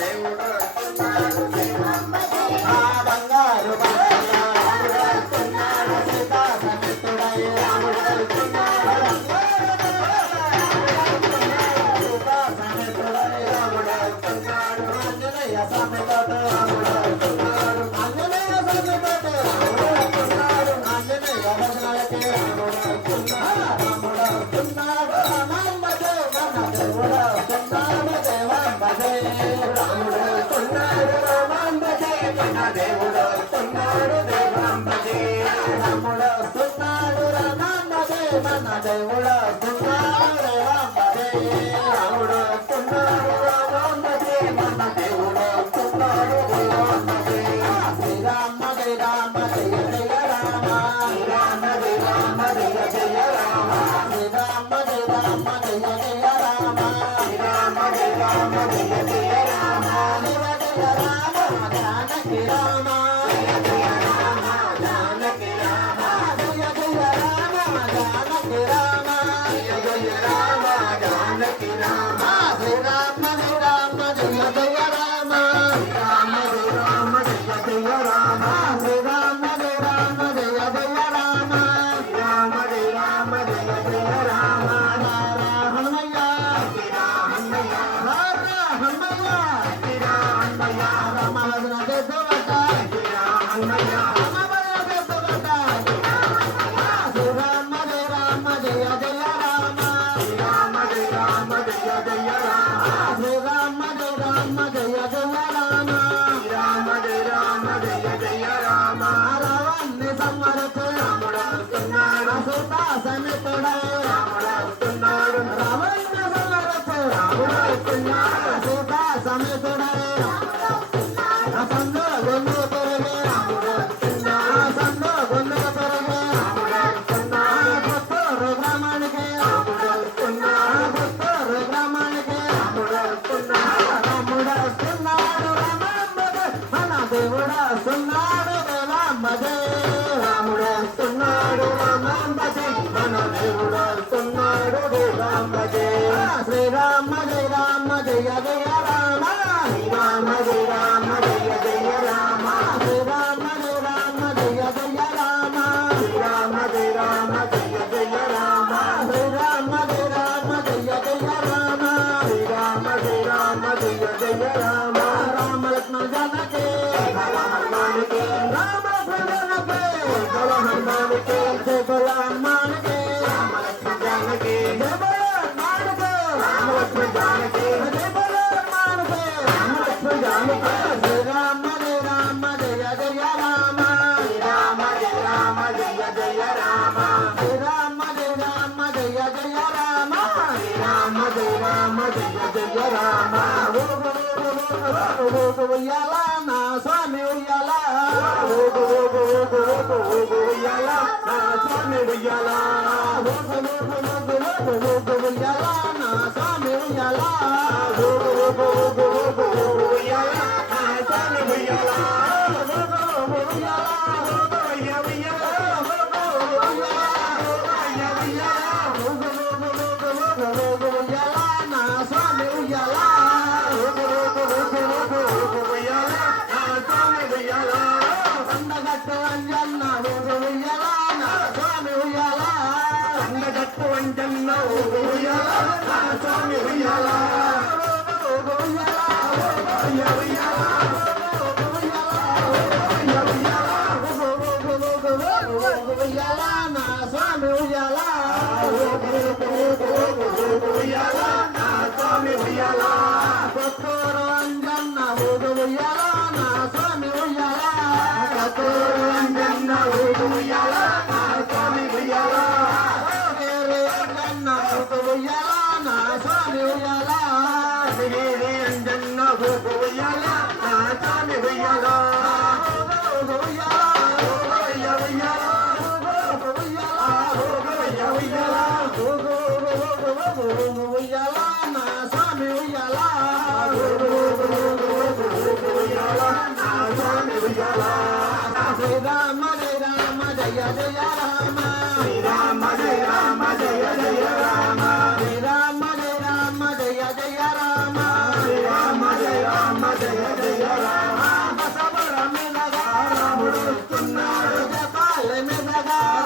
దేవుడు బంగారు సీతా సమేతుడై రాముడు సీతా సమేతుడై రాముడు ఆంజనేయ సమేతుడు రాముడు ఆంజనేయ సమేతుడు రాముడు ఆంజనేయ భజనలకే రాముడు రాముడు దేవుడు వస్తున్నాడు దేవాంబదే రాముడు వస్తున్నాడు రామాంబదే మన దేవుడు వస్తున్నాడు దేవాంబదే రాముడు వస్తున్నాడు రామాంబదే మన దేవుడు వస్తున్నాడు దేవాంబదే శ్రీరామ జయ రామ జయ జయ రామ శ్రీరామ జయ రామ జయ జయ రామ శ్రీరామ జయ రామ జయ జయ రామ శ్రీరామ జయ రామ జయ జయ రామ జయ జయ రామ జానకి రామ జయ జయ రామ జానకి రామ జయ జయ రామ జానకి రామ జయ జయ రామ జానకి రామ శ్రీరామ జయ రామ జయ జయ రామ శ్రీరామ జయ రామ జయ జయ రామ శ్రీరామ జయ రామ జయ జయ రామ శ్రీరామ జయ రామ జయ జయ రామ హనుమయ్య హనుమయ్య హనుమయ్య హనుమయ్య రామ భజన చేద్దామట హనుమయ్య రామ భజన చేద్దామట శ్రీరామ జయ రామ జయ జయ రామ శ్రీరామ జయ రామ జయ జయ రామ శ్రీరామ జయ రామ జయ జయ రామ శ్రీరామ జయ రామ జయ జయ రామ రావణ్ణి సంవరచు రాముడు వస్తున్నాడు సీతా సమేతుడై రాముడు వస్తున్నాడు రావణ్ణి సంవరచు రాముడు వస్తున్నాడు సీతా సమేతుడై సందో గొండు తొరగే రాముడు వస్తున్నాడు సందో గొండు తొరగే రాముడు వస్తున్నాడు పుత్తూరు గ్రామానికి రాముడు వస్తున్నాడు పుత్తూరు గ్రామానికి రాముడు వస్తున్నాడు రాముడు వస్తున్నాడు రామాంబదే మన దేవుడు వస్తున్నాడు దేవాంబదే రాముడు వస్తున్నాడు రామాంబదే మన దేవుడు వస్తున్నాడు దేవాంబదే శ్రీరామ జయ రామ జయ జయ రామ శ్రీరామ జయ రామ జయ జయ రామ శ్రీరామ జయ రామ జయ జయ రామ శ్రీరామ జయ రామ జయ జయ రామ శ్రీరామ జయ రామ జయ జయ రామ శ్రీరామ జయ రామ జయ జయ రామ రామ లక్ష్మణ జానకి హనుమానికి రామ లక్ష్మణ జానకి హనుమానికి జయ హనుమానికి రామ లక్ష్మణ జానకి జయ హనుమానికి రామ లక్ష్మణ జానకి జయ హనుమానికి రామ లక్ష్మణ జానకి శ్రీరామ జయ రామ జయ జయ రామ శ్రీరామ జయ రామ జయ జయ రామ శ్రీరామ జయ రామ జయ జయ రామ శ్రీరామ జయ రామ జయ జయ రామ ఉయ్యాల నా స్వామి ఉయ్యాల ఉయ్యాల నా స్వామి ఉయ్యాల ఉయ్యాల నా స్వామి ఉయ్యాల ఉయ్యాల నా స్వామి ఉయ్యాల అందగట్టు అంజన్న ఉయ్యాల నా స్వామి ఉయ్యాల అందగట్టు అంజన్న ఉయ్యాల నా స్వామి ఉయ్యాల ఉయ్యాల నా స్వామి ఉయ్యాల ఉయ్యాల నా స్వామి ఉయ్యాల కొత్తూరు అంజన్న ఉయ్యాల నా స్వామి ఉయ్యాల కొత్తూరు అంజన్న ఉయ్యాల నా స్వామి ఉయ్యాల అంజన్న ఉయ్యాల నా స్వామి ఉయ్యాల అంజన్న ఉయ్యాల నా స్వామి ఉయ్యాల ఉయ్యాల నా స్వామి ఉయ్యాల శ్రీరామ జయ రామ జయ జయ రామ శ్రీరామ జయ రామ జయ జయ రామ శ్రీరామ జయ రామ జయ జయ రామ శ్రీరామ జయ రామ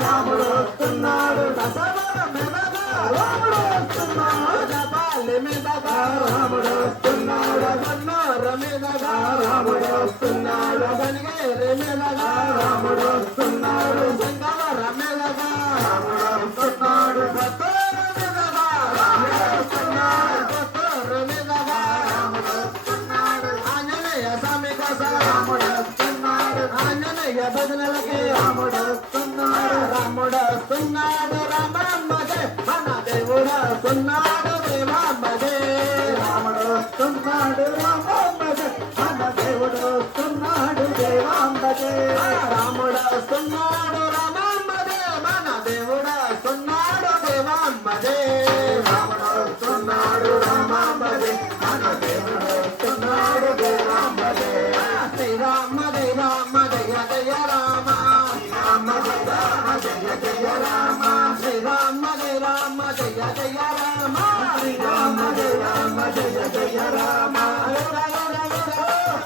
రాముడు వస్తున్నాడు దశవర మీదగా రాముడు వస్తున్నాడు జపాలి మీదగా రాముడు వస్తున్నాడు కన్నూరు మీదగా రాముడు వస్తున్నాడు గనిగేరి మీదగా రాముడు వస్తున్నాడు సింగవర మీదగా రాముడు వస్తున్నాడు కొత్తూరు మీదగా రాముడు వస్తున్నాడు కొత్తూరు మీదగా రాముడు వస్తున్నాడు ఆంజనేయ స్వామి కోసం రాముడు వస్తున్నాడు ఆంజనేయ భజనలకి రాముడు వస్తున్నాడు రాముడు వస్తున్నాడు రామమ్మదే మన దేవుడు వస్తున్నాడు దేవమ్మదే రాముడు వస్తున్నాడు రామమ్మదే మన దేవుడు వస్తున్నాడు దేవాంబదే రాముడు వస్తున్నాడు రామమ్మదే మన దేవుడు వస్తున్నాడు దేవాంబదే రాముడు వస్తున్నాడు రామమ్మదే మన దేవుడు వస్తున్నాడు దేవాంబదే శ్రీరామ రామ జయ జయ రామ రామ జయ జయ రామ శ్రీరామ రామ జయ జయ రామ శ్రీరామ రామ జయ జయ రామ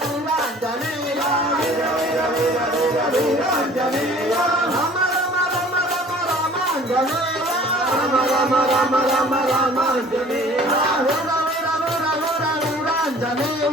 వీరాంజనేయ వీర వీర వీర వీర వీరాంజనేయ రామ రామ రామ రామ రామాంజనేయ రామ రామ రామ రామ రామాంజనేయ వీర వీర వీర వీర వీరాంజనేయ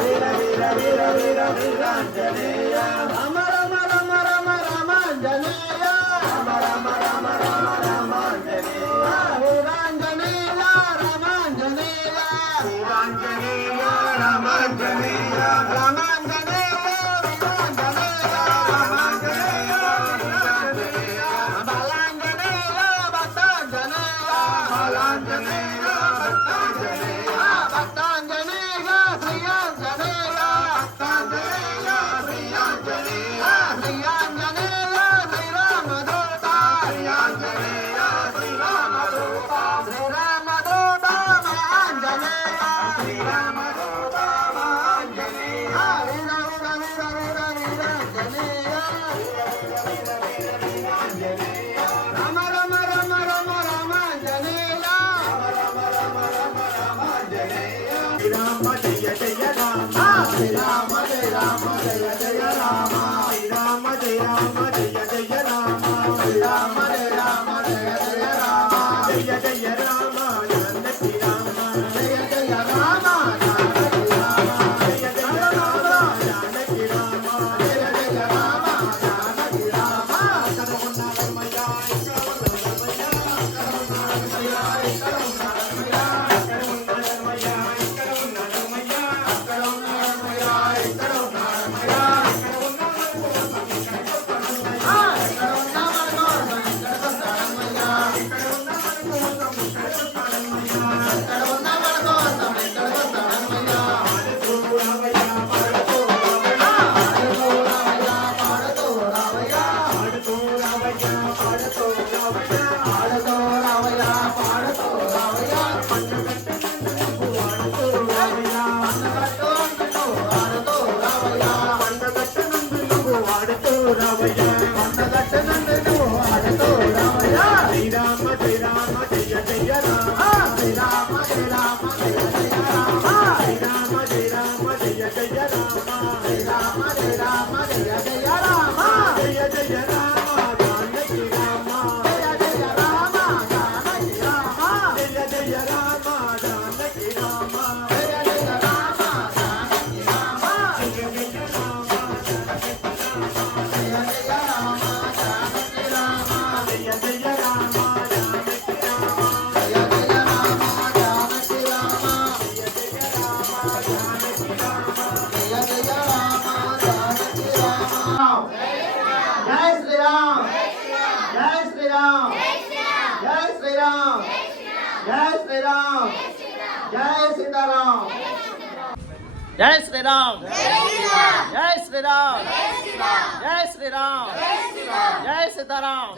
వీర వీర వీర వీర వీరాంజనేయ రామ రామ రామ రామ రామాంజనేయ రామ రామ రామ రామ రామాంజనేయ వీరాంజనేయ రామాంజనేయ వీరాంజనేయ రామాంజనేయ రామాంజనేయ వీరాంజనేయ రామాంజనేయ వీరాంజనేయ బలాంజనేయ భక్తాంజనేయ బలాంజనేయ భక్తాంజనేయ భక్తాంజనేయ శ్రీయాంజనేయ భక్తాంజనేయ శ్రీయాంజనేయ శ్రీయాంజనేయ శ్రీరామదూత శ్రీయాంజనేయ శ్రీరామదూత శ్రీరామదూత మహాంజనేయ శ్రీరామదూత మహాంజనేయ వీర వీర వీర వీర వీరాంజనేయ రామ రామ రామ రామ రామాంజనేయ శ్రీరామ జయ జయ రామ శ్రీరామ జయ రామ జయ జయ రామ శ్రీరామ జయ రామ జయ జయ రామ శ్రీరామ జయ రామ జయ జయ రామ జయ జయ రామ జానకి రామ జయ జయ రామ జానకి రామ జయ జయ రామ జానకి రామ జయ జయ రామ జానకి రామ కరుణ రమయ కరుణ రమయ కరుణ రమయ కరుణ రమయ కరుణ రమయ కరుణ రమయ కరుణ రమయ శ్రీరామ జయ రామ జయ జయ రామ శ్రీరామ జయ రామ జయ జయ రామ శ్రీరామ జయ రామ జయ జయ రామ శ్రీరామ జయ రామ జయ జయ రామ జయ జయ రామ జానకి రామ జయ జయ రామ జానకి రామ జయ జయ రామ జానకి రామ జయ జయ రామ జానకి రామ జయ జయ రామ జయ జయ రామ జానకి రామ జయ జయ రామ జానకి రామ జయ జయ రామ జానకి రామ జయ జయ రామ జానకి రామ జయ జయ రామ జానకి రామ జై శ్రీరామ్ జై శ్రీరామ్ జై శ్రీరామ్ జై శ్రీరామ్ జై సీతారాం జై శ్రీరామ్ జై శ్రీరామ్ జై శ్రీరామ్ జై సీతారాం